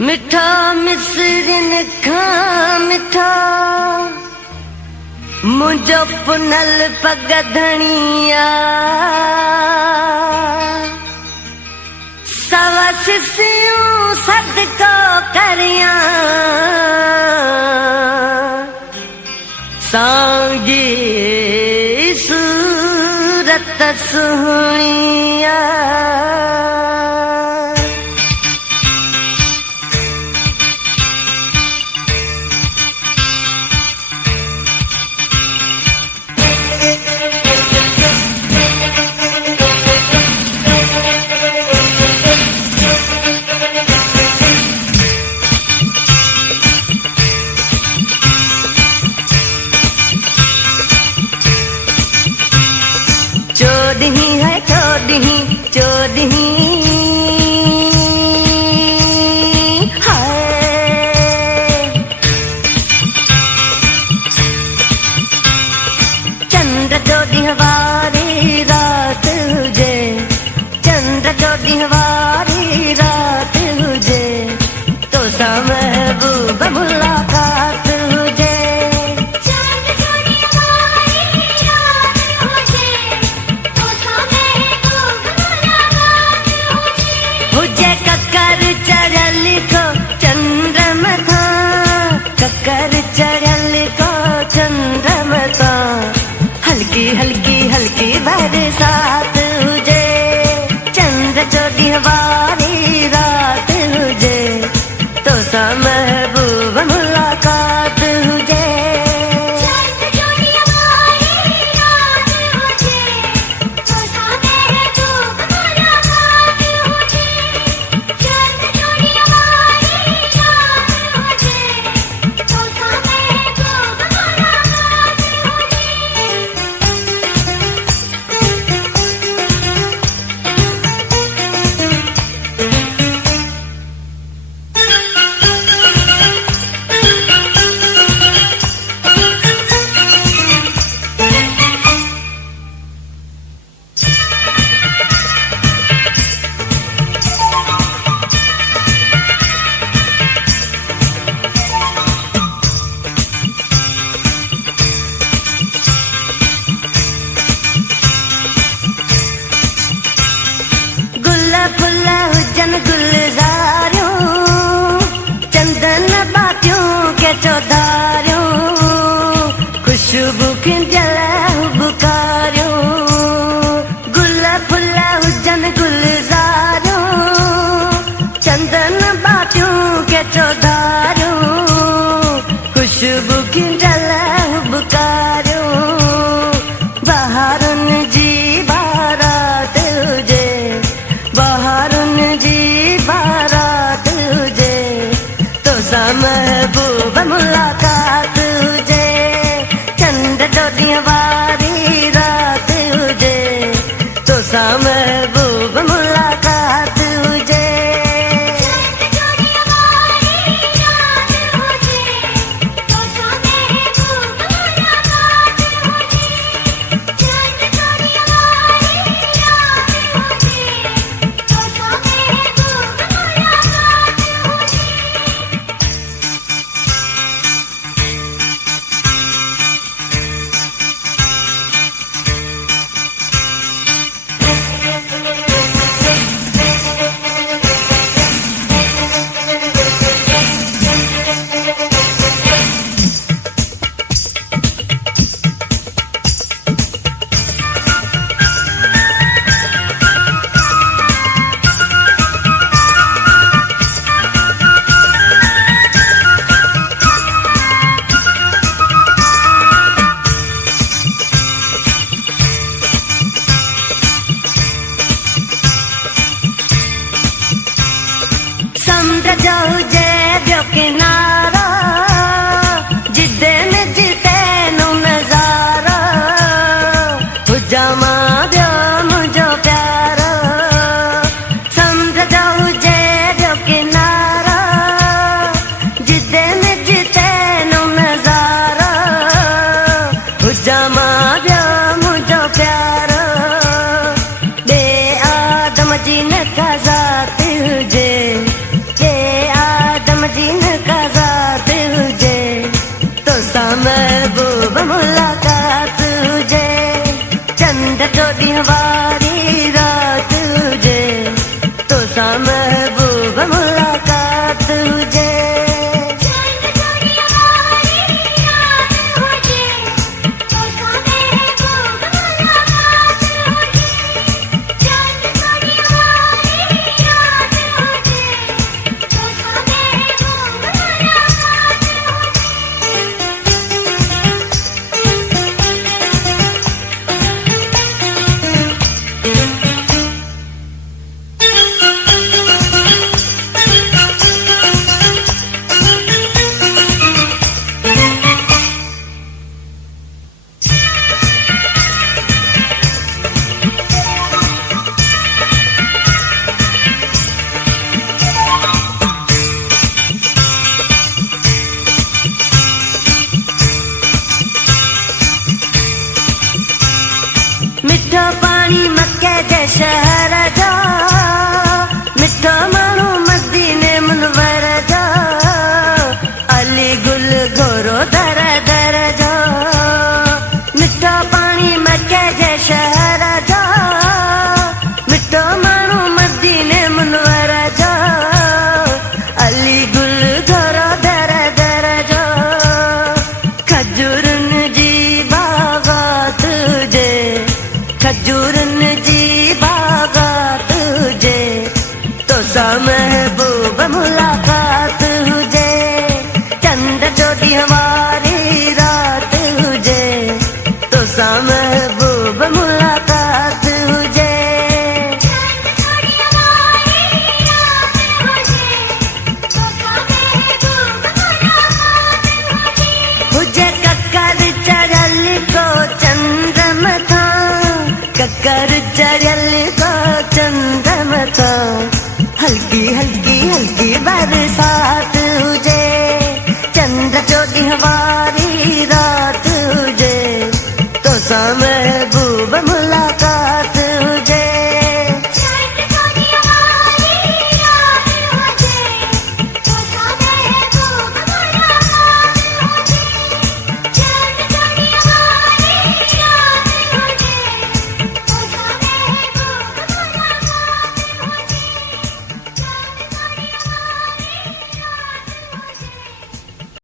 मिठा मिसरिन खा मिठा मुझो पुनल पगधनिया सवा सिसियूं सदको करिया सांगी सूरत सुहणिया चोदही है चोदही चोदही हाय चंद्र चोदी हवारी रात हुजे चंद्र चोदी हवारी रात हुजे तो सा महबूब मुलाकात हुजे कर चढ़ल को चंद्रमता हल्की हल्की हल्की बरसात हुजे चंद्र चोदी हवारी रात हुजे तो सा महबूब मुलाकात हुजे गुलजारियों चंदन बातियों के चौधारियों खुशबू की जला बुकारियों गुल फुला हुजन गुलजारियों चंदन बातियों के चौधारियों खुशबू की जला बुकारियों बहारुन जी बारात हुजे बहारुन जी बारात हुजे तो सा महबूब मुलाकात हुजे चंद्र चोदी हवारी रात हुजे तो सा महबूब मुलाकात हुजे सा महबूब मुलाकात हुजे, चंद जोड़ी हमारी रात हुजे, तो सा महबूब मुलाकात हुजे। हुजे ककर चढ़ल को चंद्रमथा, ककर चढ़ल को चंद्रमथा, हल्की हल्की हल्की बरसात